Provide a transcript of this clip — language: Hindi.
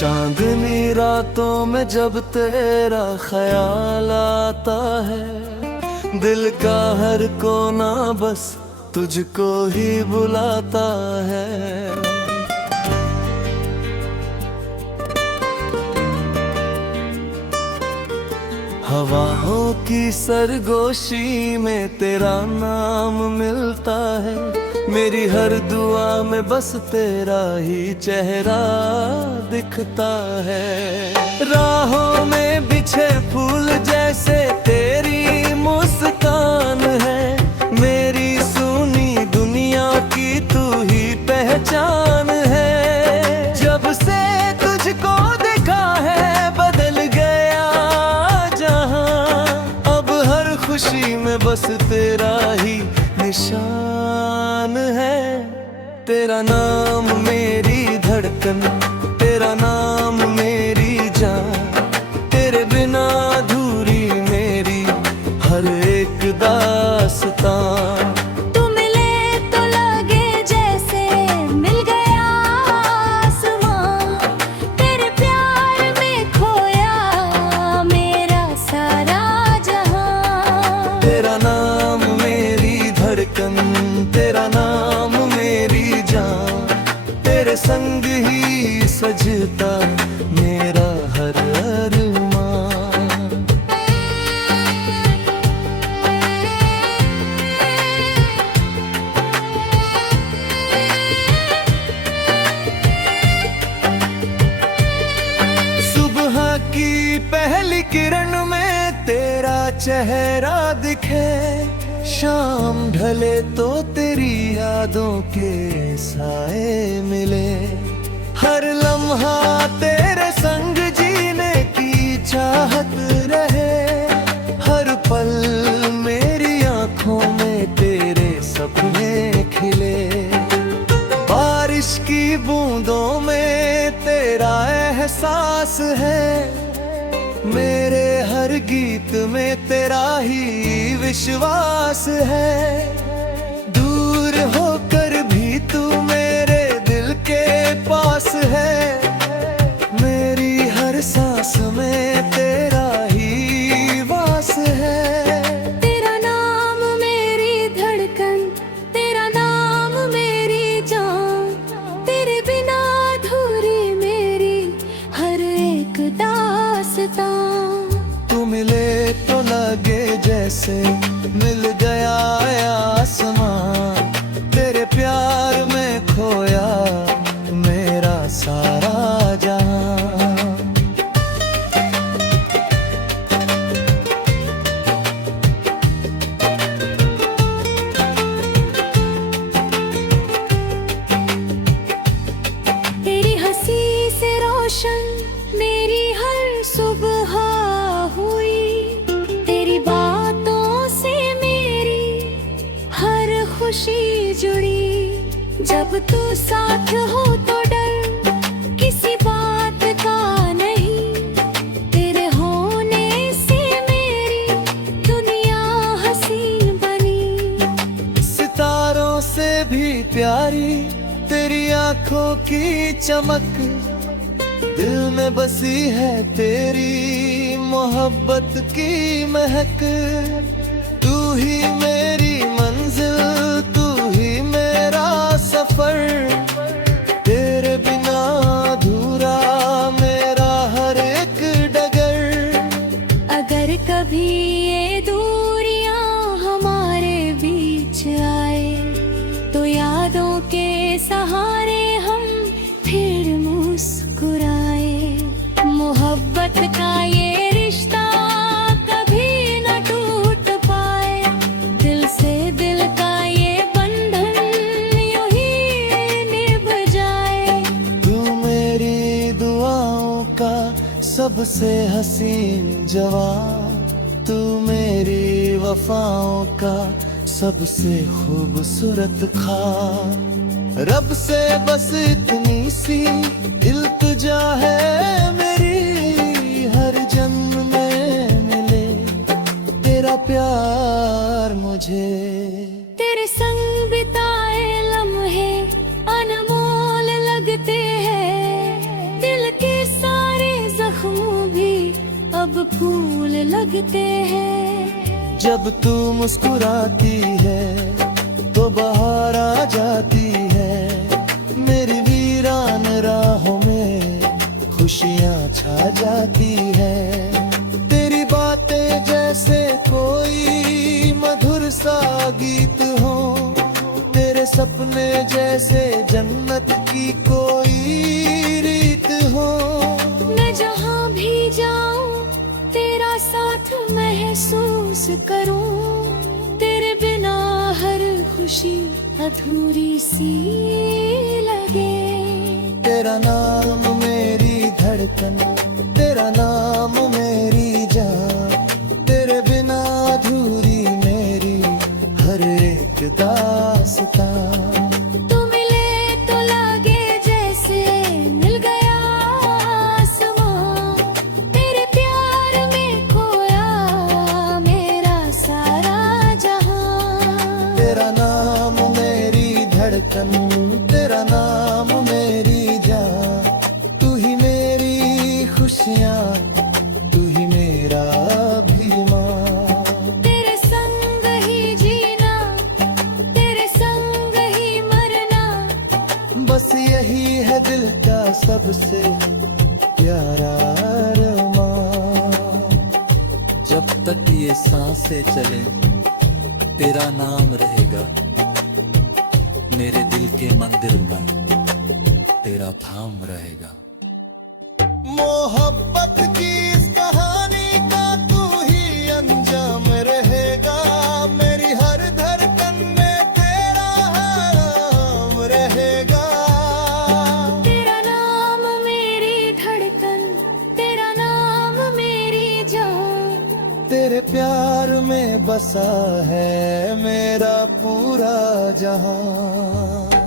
चांदनी रातों में जब तेरा ख्याल आता है, दिल का हर कोना बस तुझको ही बुलाता है। हवाओं की सरगोशी में तेरा नाम मिलता है, मेरी हर दुआ में बस तेरा ही चेहरा दिखता है। राहों में बिछे फूल जैसे तेरी मुस्कान है, मेरी सुनी दुनिया की तू ही पहचान है। जब से तुझको देखा है बदल गया जहां, अब हर खुशी में बस तेरा ही निशान है। तेरा नाम मेरी धड़कन, तेरा नाम मेरी जान, तेरे बिना अधूरी मेरी हर एक दास्तां। तू मिले तो लगे जैसे मिल गया आसमां, तेरे प्यार में खोया मेरा सारा जहां। तेरा नाम मेरी धड़कन, तेरा नाम मेरी जान, तेरे संग ही सजता मेरा हर अरमान। सुबह की पहली किरण में तेरा चेहरा दिखे, शाम ढले तो तेरी यादों के साए मिले। हर लम्हा तेरे संग जीने की चाहत रहे, हर पल मेरी आंखों में तेरे सपने खिले। बारिश की बूंदों में तेरा एहसास है, मेरे हर गीत में तेरा ही विश्वास है। दूर होकर भी तू मेरे दिल के पास है, मेरी हर सांस में तेरा ही वास है। तेरा नाम मेरी धड़कन, तेरा नाम मेरी जान, तेरे बिना अधूरी मेरी हर एक दास्तां। तू मिले तो लगे जैसे मिल गया आसमां, तेरे प्यार में खोया मेरा सारा जहां। तेरी हंसी से रोशन मेरी हर सुबह हुई, तेरी बातों से मेरी हर खुशी जुड़ी। जब तू साथ हो तो डर किसी बात का नहीं, तेरे होने से मेरी दुनिया हसीन बनी। सितारों से भी प्यारी तेरी आंखों की चमक, दिल में बसी है तेरी मोहब्बत की महक। तू ही मेरी मंजिल, तू ही मेरा सफर, तेरे बिना अधूरा मेरा हर एक डगर। अगर कभी ये दूरियां हमारे बीच आए, तो यादों के सहारे हम फिर मुस्कुराए। मोहब्बत का ये रिश्ता कभी न टूट पाए, दिल से दिल का ये बंधन यूं ही निभ जाए। तू मेरी दुआओं का सबसे हसीन जवाब, तू मेरी वफाओं का सबसे खूबसूरत ख्वाब। रब से बस इतनी सी इल्तिजा है मेरी, हर जन्म में मिले तेरा प्यार मुझे। तेरे संग बिताए लम्हे अनमोल लगते हैं, दिल के अब फूल लगते हैं। जब तू मुस्कुराती है तो बहार आ जाती है। मेरी वीरान राहों में खुशियाँ छा जाती है। तेरी बातें जैसे कोई मधुर सा गीत हो। तेरे सपने जैसे जन्नत की कोई रीत हो। मैं जहाँ भी जाऊँ तेरा साथ महसूस करूँ। तेरे बिना हर खुशी अधूरी सी लगे। तेरा नाम मेरी धड़कन, तेरा नाम मेरी जान। तेरे बिना अधूरी मेरी हर एक दास्तां। तू मिले तो लगे जैसे मिल गया आसमां। तेरे प्यार में खोया मेरा सारा जहां। तेरा नाम मेरी धड़कन, तेरा नाम मेरी जान। तू ही मेरी खुशियाँ, तू ही मेरा अभिमान। तेरे संग ही जीना, तेरे संग ही मरना। बस यही है दिल का सबसे प्यारा अरमान। जब तक ये सांसें चले तेरा नाम रहेगा। मेरे दिल के मंदिर में तेरा धाम रहेगा। मोहब्बत की इस कहानी का तू ही अंजाम रहेगा। मेरी हर धड़कन में तेरा नाम रहेगा। तेरा नाम मेरी धड़कन, तेरा नाम मेरी जान। तेरे प्यार में बसा है मेरा पूरा जहां।